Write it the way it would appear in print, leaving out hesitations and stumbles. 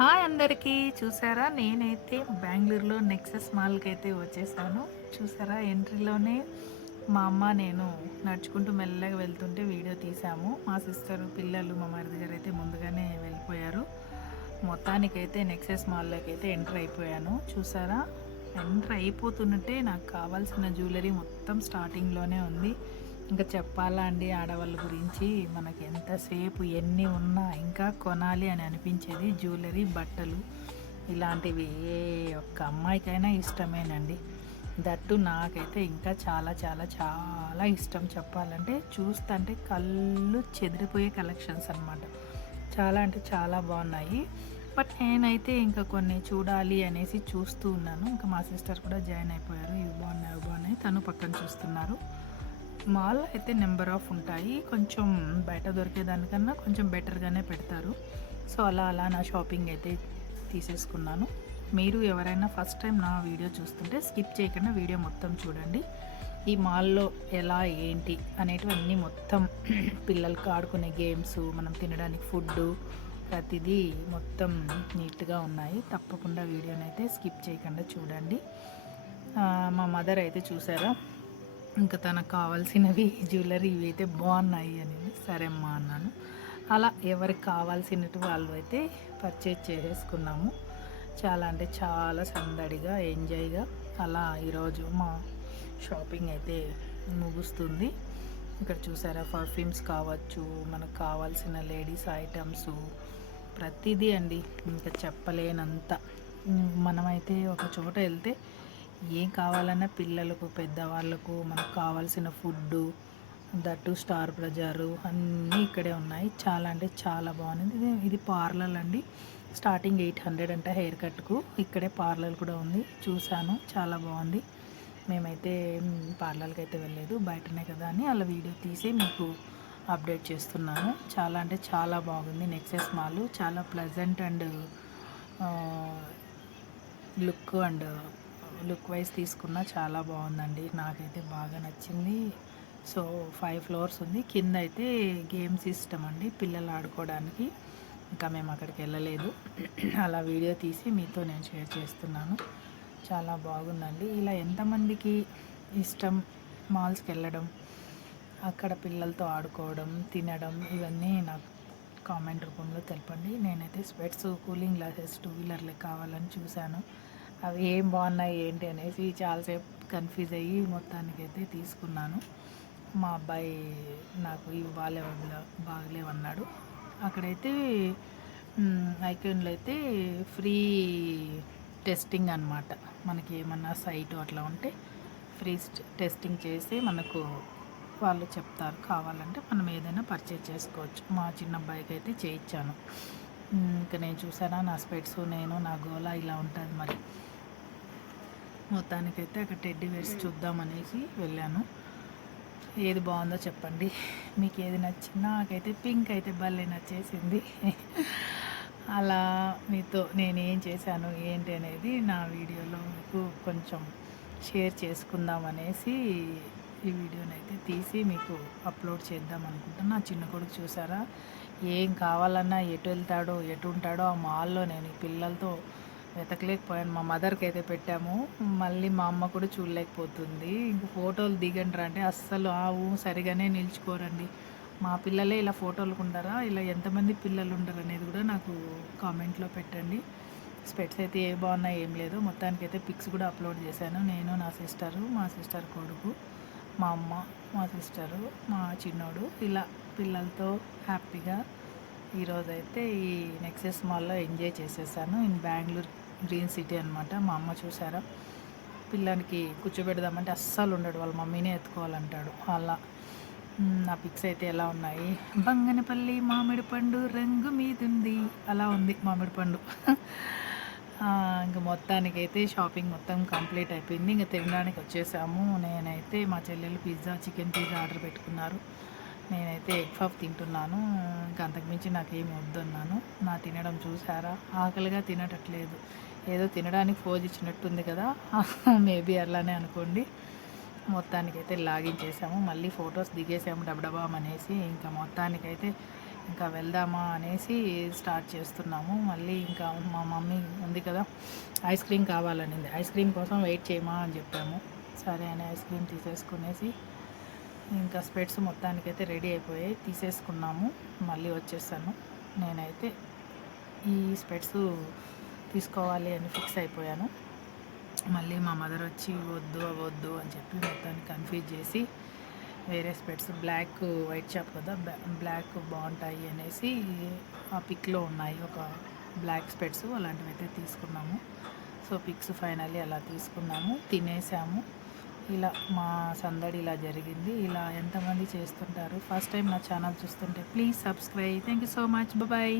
Hi అందరికీ. చూసారా, నేనైతే బెంగుళూరులో నెక్సెస్ మాల్కి అయితే వచ్చేసాను. చూసారా, ఎంట్రీలోనే మా అమ్మ నేను నడుచుకుంటూ మెల్లగా వెళ్తుంటే వీడియో తీసాము. మా సిస్టరు, పిల్లలు, మా మరిది గారు అయితే ముందుగానే వెళ్ళిపోయారు. మొత్తానికైతే నెక్సెస్ మాల్లోకి అయితే ఎంటర్ అయిపోయాను. చూసారా, ఎంటర్ అయిపోతున్నట్టే నాకు కావాల్సిన జ్యువెలరీ మొత్తం స్టార్టింగ్లోనే ఉంది. ఇంకా చెప్పాలా అండి, ఆడవాళ్ళ గురించి మనకి ఎంతసేపు ఎన్ని ఉన్నా ఇంకా కొనాలి అని అనిపించేది జ్యువెలరీ, బట్టలు ఇలాంటివి ఏ ఒక్క అమ్మాయికైనా ఇష్టమేనండి. దట్టు నాకైతే ఇంకా చాలా చాలా చాలా ఇష్టం. చెప్పాలంటే చూస్తుంటే కళ్ళు చెదిరిపోయే కలెక్షన్స్ అనమాట. చాలా అంటే చాలా బాగున్నాయి. బట్ నేనైతే ఇంకా కొన్ని చూడాలి అనేసి చూస్తూ ఉన్నాను. ఇంకా మా సిస్టర్ కూడా జాయిన్ అయిపోయారు. ఇవి బాగున్నాయి, ఇవి బాగున్నాయి, తను పక్కన చూస్తున్నారు. మాల్ అయితే నెంబర్ ఆఫ్ ఉంటాయి. కొంచెం బయట దొరికేదానికన్నా కొంచెం బెటర్గానే పెడతారు. సో అలా అలా నా షాపింగ్ అయితే తీసేసుకున్నాను. మీరు ఎవరైనా ఫస్ట్ టైం నా వీడియో చూస్తుంటే స్కిప్ చేయకుండా వీడియో మొత్తం చూడండి. ఈ మాల్లో ఎలా ఏంటి అనేటివన్నీ మొత్తం పిల్లలకి ఆడుకునే గేమ్స్, మనం తినడానికి ఫుడ్డు, ప్రతిదీ మొత్తం నీట్గా ఉన్నాయి. తప్పకుండా వీడియోనైతే స్కిప్ చేయకుండా చూడండి. మా మదర్ అయితే చూసారా, ఇంకా తనకు కావాల్సినవి జ్యువెలరీ ఇవి అయితే బాగున్నాయి అని సరే అమ్మా అన్నాను. అలా ఎవరికి కావాల్సినట్టు వాళ్ళు అయితే పర్చేజ్ చేసేసుకున్నాము. చాలా అంటే చాలా సందడిగా, ఎంజాయ్గా అలా ఈరోజు మా షాపింగ్ అయితే ముగుస్తుంది. ఇక్కడ చూసారా, పర్ఫ్యూమ్స్ కావచ్చు, మనకు కావాల్సిన లేడీస్ ఐటమ్స్ ప్రతిదీ అండి, ఇంకా చెప్పలేనంత. మనమైతే ఒక చోట వెళ్తే ఏం కావాలన్నా పిల్లలకు, పెద్దవాళ్ళకు మనకు కావాల్సిన ఫుడ్డు, దట్టు స్టార్ బజారు అన్నీ ఇక్కడే ఉన్నాయి. చాలా అంటే చాలా బాగుంది. ఇది పార్లర్ అండి. స్టార్టింగ్ 800 అంట హెయిర్ కట్కు. ఇక్కడే పార్లర్ కూడా ఉంది. చూశాను, చాలా బాగుంది. మేమైతే పార్లర్కి అయితే వెళ్ళలేదు, బయటనే కదా అని అలా వీడియో తీసి మీకు అప్డేట్ చేస్తున్నాను. చాలా అంటే చాలా బాగుంది నెక్సెస్ మాల్. చాలా ప్లెజెంట్ అండ్ లుక్ వైజ్ తీసుకున్నా చాలా బాగుందండి. నాకైతే బాగా నచ్చింది. సో 5 ఫ్లోర్స్ ఉంది. కింద అయితే గేమ్ సిస్టమ్ అండి, పిల్లలు ఆడుకోవడానికి. ఇంకా మేము అక్కడికి వెళ్ళలేదు. అలా వీడియో తీసి మీతో నేను షేర్ చేస్తున్నాను. చాలా బాగుందండి. ఇలా ఎంతమందికి ఇష్టం మాల్స్కి వెళ్ళడం, అక్కడ పిల్లలతో ఆడుకోవడం, తినడం, ఇవన్నీ నాకు కామెంట్ రూపంలో తెలపండి. నేనైతే స్పెట్స్, కూలింగ్ గ్లాసెస్ 2 వీలర్లే కావాలని చూశాను. అవి ఏం బాగున్నాయి ఏంటి అనేసి చాలాసేపు కన్ఫ్యూజ్ అయ్యి మొత్తానికైతే తీసుకున్నాను. మా అబ్బాయి నాకు ఇవి బాగలేవన్నాడు. అక్కడైతే ఐకాన్లో అయితే ఫ్రీ టెస్టింగ్ అనమాట. మనకి ఏమన్నా సైట్ అట్లా ఉంటే ఫ్రీ టెస్టింగ్ చేసి మనకు వాళ్ళు చెప్తారు. కావాలంటే మనం ఏదైనా పర్చేజ్ చేసుకోవచ్చు. మా చిన్న అబ్బాయికి అయితే చేయించాను. ఇంకా నేను చూసానా, నా స్పెట్స్, నేను నా గోలా ఇలా ఉంటుంది మరి. మొత్తానికైతే అక్కడ టెడ్డీ వేర్స్ చూద్దామనేసి వెళ్ళాను. ఏది బాగుందో చెప్పండి, మీకు ఏది నచ్చిందో. నాకైతే పింక్ అయితే భలే నచ్చేసింది. అలా మీతో నేను ఏం చేశాను ఏంటి అనేది నా వీడియోలో మీకు కొంచెం షేర్ చేసుకుందాం అనేసి ఈ వీడియోని అయితే తీసి మీకు అప్లోడ్ చేద్దాం అనుకుంటున్నా. నా చిన్న కొడుకు చూసారా, ఏం కావాలన్నా ఎటు వెళ్తాడో ఎటు ఉంటాడో ఆ మాల్లో నేను ఈ పిల్లలతో వెతకలేకపోయాను. మా మదర్కి అయితే పెట్టాము, మళ్ళీ మా అమ్మ కూడా చూడలేకపోతుంది. ఇంక ఫోటోలు దిగండి అంటే అస్సలు సరిగానే నిల్చుకోరండి. మా పిల్లలే ఇలా ఫోటోలకు ఉండరా, ఇలా ఎంతమంది పిల్లలు ఉండరు అనేది కూడా నాకు కామెంట్లో పెట్టండి. స్పెట్స్ అయితే ఏ బాగున్నాయి ఏం లేదు. మొత్తానికి అయితే పిక్స్ కూడా అప్లోడ్ చేశాను. నేను, నా సిస్టరు, మా సిస్టర్ కొడుకు, మా అమ్మ, మా సిస్టరు, మా చిన్నోడు, ఇలా పిల్లలతో హ్యాపీగా ఈరోజైతే ఈ నెక్సెస్ మాల్లో ఎంజాయ్ చేసేసాను. ఇన్ బెంగళూరు గ్రీన్ సిటీ అనమాట. మా అమ్మ చూసారా, పిల్లానికి కూర్చోబెడదామంటే అస్సలు ఉండడు, వాళ్ళ మమ్మీనే ఎత్తుకోవాలంటాడు. అలా నా పిక్స్ అయితే ఎలా ఉన్నాయి, బంగనపల్లి మామిడి పండు రంగు మీదుంది అలా ఉంది మామిడి పండు. ఇంకా మొత్తానికైతే షాపింగ్ మొత్తం కంప్లీట్ అయిపోయింది. ఇంకా తినడానికి వచ్చేసాము. నేనైతే మా చెల్లెలు చికెన్ పిజ్జా ఆర్డర్ పెట్టుకున్నారు. నేనైతే ఎగ్ పఫ్ తింటున్నాను. ఇంకా అంతకుమించి నాకేమి వద్దన్నాను. నా తినడం చూసారా, ఆకలిగా తినటట్లేదు, ఏదో తినడానికి ఫోజ్ ఇచ్చినట్టుంది కదా, మేబీ అలానే అనుకోండి. మొత్తానికైతే లాగిన్ చేసాము, మళ్ళీ ఫొటోస్ దిగేసాము డబడబామ్ అనేసి. ఇంకా మొత్తానికైతే ఇంకా వెళ్దామా అనేసి స్టార్ట్ చేస్తున్నాము. మళ్ళీ ఇంకా మా మమ్మీ ఉంది కదా, ఐస్ క్రీమ్ కావాలనింది. ఐస్ క్రీమ్ కోసం వెయిట్ చేయమా అని చెప్పాము. సరే అని ఐస్ క్రీమ్ తీసేసుకునేసి ఇంకా స్పెట్స్ మొత్తానికైతే రెడీ అయిపోయాయి, తీసేసుకున్నాము. మళ్ళీ వచ్చేసాను. నేనైతే ఈ స్పెట్స్ తీసుకోవాలి అని ఫిక్స్ అయిపోయాను. మళ్ళీ మా మదర్ వచ్చి వద్దు వద్దు అని చెప్పి మొత్తాన్ని కన్ఫ్యూజ్ చేసి వేరే స్పెట్స్ బ్లాక్ వైట్ షాప్ కదా, బ్లాక్ బాగుంటాయి అనేసి ఆ పిక్లో ఉన్నాయి ఒక బ్లాక్ స్పెట్స్, అలాంటివి అయితే తీసుకున్నాము. సో పిక్స్ ఫైనల్లీ అలా తీసుకున్నాము, తినేసాము. ఇలా మా సందడి ఇలా జరిగింది. ఇలా ఎంతమంది చేస్తుంటారు? ఫస్ట్ టైం నా ఛానల్ చూస్తుంటే please subscribe. Thank you so much. Bye.